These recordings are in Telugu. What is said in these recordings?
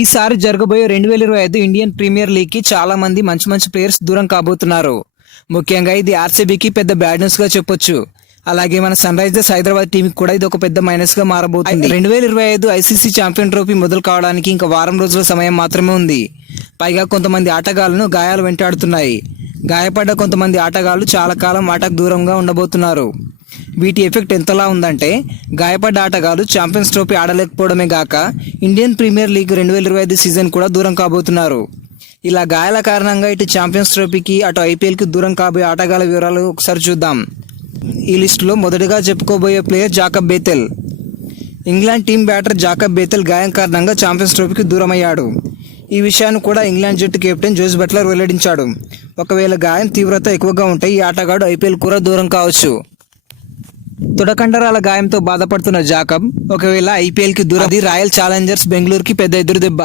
ఈసారి జరగబోయే 2025 ఇండియన్ ప్రీమియర్ లీగ్ కి చాలా మంది మంచి ప్లేయర్స్ దూరం కాబోతున్నారు. ముఖ్యంగా ఇది ఆర్సీబీకి పెద్ద బ్యాడ్ న్యూస్ గా చెప్పొచ్చు. అలాగే మన సన్ రైజర్స్ హైదరాబాద్ టీం కూడా ఇది ఒక పెద్ద మైనస్ గా మారబోతుంది. 2025 ఐసీసీ ఛాంపియన్ ట్రోఫీ మొదలు కావడానికి ఇంకా వారం రోజుల సమయం మాత్రమే ఉంది. పైగా కొంతమంది ఆటగాళ్లను గాయాలు వెంటాడుతున్నాయి. గాయపడ్డ కొంతమంది ఆటగాళ్లు చాలా కాలం ఆటకు దూరంగా ఉండబోతున్నారు. వీటి ఎఫెక్ట్ ఎంతలా ఉందంటే గాయపడ్డ ఆటగాళ్లు ఛాంపియన్స్ ట్రోఫీ ఆడలేకపోవడమే గాక ఇండియన్ ప్రీమియర్ లీగ్ 2025 సీజన్ కూడా దూరం కాబోతున్నారు. ఇలా గాయాల కారణంగా ఇటు ఛాంపియన్స్ ట్రోఫీకి అటు ఐపీఎల్కి దూరం కాబోయే ఆటగాళ్ల వివరాలు ఒకసారి చూద్దాం. ఈ లిస్టులో మొదటగా చెప్పుకోబోయే player Jacob Bethell. England team batter Jacob Bethell గాయం కారణంగా ఛాంపియన్స్ ట్రోఫీకి దూరమయ్యాడు. ఈ విషయాన్ని కూడా ఇంగ్లాండ్ జట్టు కెప్టెన్ జోస్ బట్లర్ వెల్లడించాడు. ఒకవేళ గాయం తీవ్రత ఎక్కువగా ఉంటే ఈ ఆటగాడు ఐపీఎల్ కూడా దూరం కావచ్చు. తొడకండరాల గాయంతో బాధపడుతున్న జాకబ్ ఒకవేళ ఐపీఎల్కి దూరం రాయల్ ఛాలెంజర్స్ బెంగళూరుకి పెద్ద ఎదురు దెబ్బ.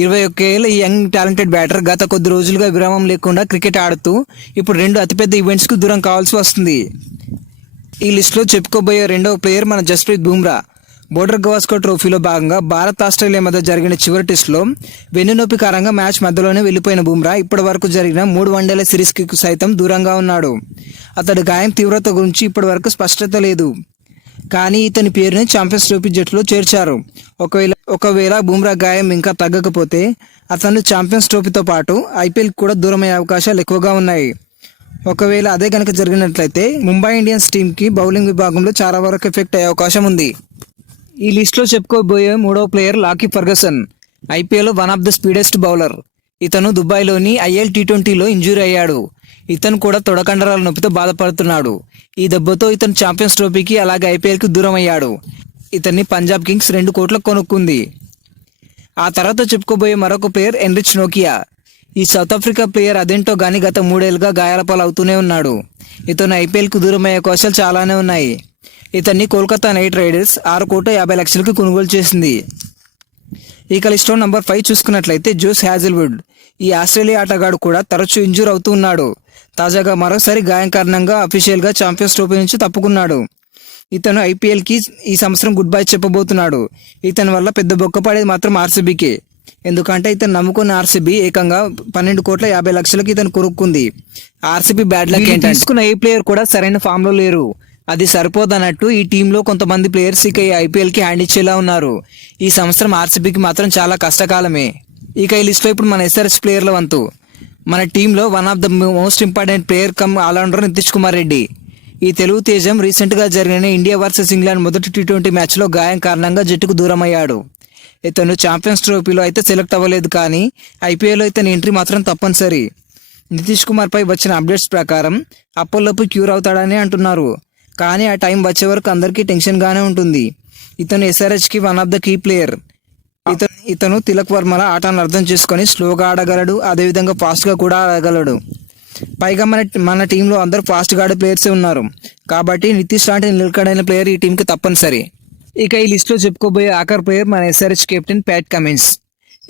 21 ఏళ్ల ఈ యంగ్ టాలెంటెడ్ బ్యాటర్ గత కొద్ది రోజులుగా విరామం లేకుండా క్రికెట్ ఆడుతూ ఇప్పుడు 2 అతిపెద్ద ఈవెంట్స్కు దూరం కావాల్సి వస్తుంది. ఈ లిస్టులో చెప్పుకోబోయే రెండవ ప్లేయర్ మన జస్ప్రీత్ బుమ్రా. బోర్డర్ గవాస్కర్ ట్రోఫీలో భాగంగా భారత్ ఆస్ట్రేలియా మధ్య జరిగిన చివరి టెస్టులో వెన్నునొప్పి కారణంగా మ్యాచ్ మధ్యలోనే వెళ్లిపోయిన బుమ్రా ఇప్పటి వరకు జరిగిన 3 వన్డేల సిరీస్కి సైతం దూరంగా ఉన్నాడు. అతడి గాయం తీవ్రత గురించి ఇప్పటి వరకు స్పష్టత లేదు. కానీ ఇతని పేరుని ఛాంపియన్స్ ట్రోఫీ జట్టులో చేర్చారు. ఒకవేళ బుమ్రా గాయం ఇంకా తగ్గకపోతే అతను ఛాంపియన్స్ ట్రోఫీతో పాటు ఐపీఎల్ కూడా దూరమయ్యే అవకాశాలు ఎక్కువగా ఉన్నాయి. ఒకవేళ అదే కనుక జరిగినట్లయితే ముంబై ఇండియన్స్ టీంకి బౌలింగ్ విభాగంలో చాలా వరకు ఎఫెక్ట్ అయ్యే అవకాశం ఉంది. ఈ లిస్టులో చెప్పుకోబోయే మూడవ player Lockie Ferguson. IPL one of the speediest bowler. ఇతను దుబాయ్లోని ఐఎల్ T20లో ఇంజూరీ అయ్యాడు. ఇతను కూడా తొడకండరాల నొప్పితో బాధపడుతున్నాడు. ఈ దెబ్బతో ఇతను ఛాంపియన్స్ ట్రోఫీకి అలాగే ఐపీఎల్కి దూరం అయ్యాడు. ఇతన్ని పంజాబ్ కింగ్స్ 2 కోట్లకు కొనుక్కుంది. ఆ తర్వాత చెప్పుకోబోయే మరొక ప్లేయర్ ఎన్రిచ్ నోకియా. ఈ సౌత్ ఆఫ్రికా ప్లేయర్ అదేంటో గానీ గత 3 ఏళ్లుగా గాయాల పాలవుతూనే ఉన్నాడు. ఇతను ఐపీఎల్కు దూరం అయ్యే అవకాశాలు చాలానే ఉన్నాయి. ఇతన్ని కోల్కతా నైట్ రైడర్స్ 6,50,00,000కి కొనుగోలు చేసింది. ఇక లిస్ట్లో నంబర్ 5 చూసుకున్నట్లయితే జోస్ హ్యాజిల్వుడ్. ఈ ఆస్ట్రేలియా ఆటగాడు కూడా తరచూ ఇంజూర్ అవుతూ ఉన్నాడు. తాజాగా మరోసారి గాయం కారణంగా అఫీషియల్గా ఛాంపియన్స్ ట్రోఫీ నుంచి తప్పుకున్నాడు. ఇతను ఐపీఎల్కి ఈ సంవత్సరం గుడ్ బై చెప్పబోతున్నాడు. ఇతని వల్ల పెద్ద బొక్కపడేది మాత్రం ఆర్సీబీకే. ఎందుకంటే ఇతను నమ్ముకున్న ఆర్సీబీ ఏకంగా 12,50,00,000కి ఇతను కొనుక్కుంది. ఆర్సీబీ బ్యాడ్ లక్ ఏంటంటే తీసుకున్న ఏ ప్లేయర్ కూడా సరైన ఫామ్ లో లేరు. అది సరిపోదన్నట్టు ఈ టీంలో కొంతమంది ప్లేయర్స్ ఇక ఈ ఐపీఎల్కి హ్యాండ్ ఇచ్చేలా ఉన్నారు. ఈ సంవత్సరం ఆర్సీబీకి మాత్రం చాలా కష్టకాలమే. ఇక ఈ లిస్ట్లో ఇప్పుడు మన ఎస్ఆర్హెచ్ ప్లేయర్ల వంతు. మన టీంలో one of the most important player cum allrounder Nitish Kumar Reddy. ఈ తెలుగు తేజం రీసెంట్గా జరిగిన ఇండియా వర్సెస్ ఇంగ్లాండ్ మొదటి T20 మ్యాచ్లో గాయం కారణంగా జట్టుకు దూరం అయ్యాడు. ఇతను ఛాంపియన్స్ ట్రోఫీలో అయితే సెలెక్ట్ అవ్వలేదు, కానీ ఐపీఎల్లో ఇతని ఎంట్రీ మాత్రం తప్పనిసరి. నితీష్ కుమార్ పై వచ్చిన అప్డేట్స్ ప్రకారం అప్పట్లోపు క్యూర్ అవుతాడని అంటున్నారు. కానీ ఆ టైం వచ్చే వరకు అందరికీ టెన్షన్గానే ఉంటుంది. ఇతను ఎస్ఆర్హెచ్కి one of the key player. ఇతను తిలక్ వర్మల ఆటను అర్థం చేసుకొని స్లోగా ఆడగలడు, అదేవిధంగా ఫాస్ట్గా కూడా ఆడగలడు. పైగా మన టీంలో అందరూ ఫాస్ట్గా ఆడే ప్లేయర్సే ఉన్నారు. కాబట్టి నితీష్ లాంటి నిలకడైన ప్లేయర్ ఈ టీంకి తప్పనిసరి. ఇక ఈ లిస్టులో చెప్పుకోబోయే ఆఖరి ప్లేయర్ మన ఎస్ఆర్హెచ్ కెప్టెన్ ప్యాట్ కమిన్స్.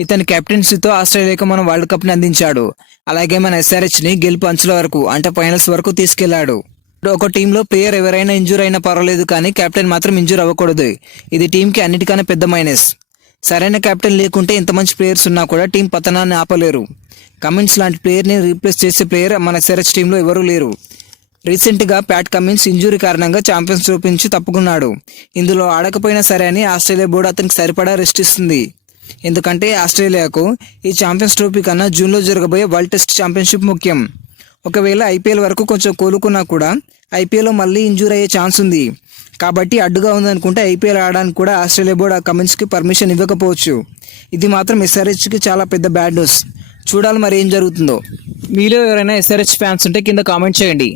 ఇతని కెప్టెన్సీతో ఆస్ట్రేలియాకు మనం వరల్డ్ కప్ని అందించాడు. అలాగే మన ఎస్ఆర్హెచ్ని గెలుపు అంచుల వరకు అంటే ఫైనల్స్ వరకు తీసుకెళ్లాడు. ఒక టీంలో ప్లేయర్ ఎవరైనా ఇంజూర్ అయినా పర్వాలేదు, కానీ కెప్టెన్ మాత్రం ఇంజూర్ అవ్వకూడదు. ఇది టీంకి అన్నిటికన్నా పెద్ద మైనస్. సరైన కెప్టెన్ లేకుంటే ఎంత మంచి ప్లేయర్స్ ఉన్నా కూడా టీం పతనాన్ని ఆపలేరు. కమిన్స్ లాంటి ప్లేయర్ని రీప్లేస్ చేసే ప్లేయర్ మన ఎస్ఆర్హెచ్ టీంలో ఎవరూ లేరు. రీసెంట్గా ప్యాట్ కమిన్స్ ఇంజూరీ కారణంగా ఛాంపియన్స్ ట్రోఫీ నుంచి తప్పుకున్నాడు. ఇందులో ఆడకపోయినా సరే అని ఆస్ట్రేలియా బోర్డు అతనికి సరిపడా రెస్ట్ ఇస్తుంది. ఎందుకంటే ఆస్ట్రేలియాకు ఈ ఛాంపియన్స్ ట్రోఫీ కన్నా జూన్లో జరగబోయే వరల్డ్ టెస్ట్ ఛాంపియన్షిప్ ముఖ్యం. ఒకవేళ ఐపీఎల్ వరకు కొంచెం కోలుకున్నా కూడా ఐపీఎల్లో మళ్ళీ ఇంజూర్ అయ్యే ఛాన్స్ ఉంది. కాబట్టి అడ్డుగా ఉందనుకుంటే ఐపీఎల్ ఆడడానికి కూడా ఆస్ట్రేలియా బోర్డు ఆ కమిన్స్కి పర్మిషన్ ఇవ్వకపోవచ్చు. ఇది మాత్రం ఎస్ఆర్హెచ్కి చాలా పెద్ద బ్యాడ్ న్యూస్. చూడాలి మరి ఏం జరుగుతుందో. మీలో ఎవరైనా ఎస్ఆర్హెచ్ ఫ్యాన్స్ ఉంటే కింద కామెంట్ చేయండి.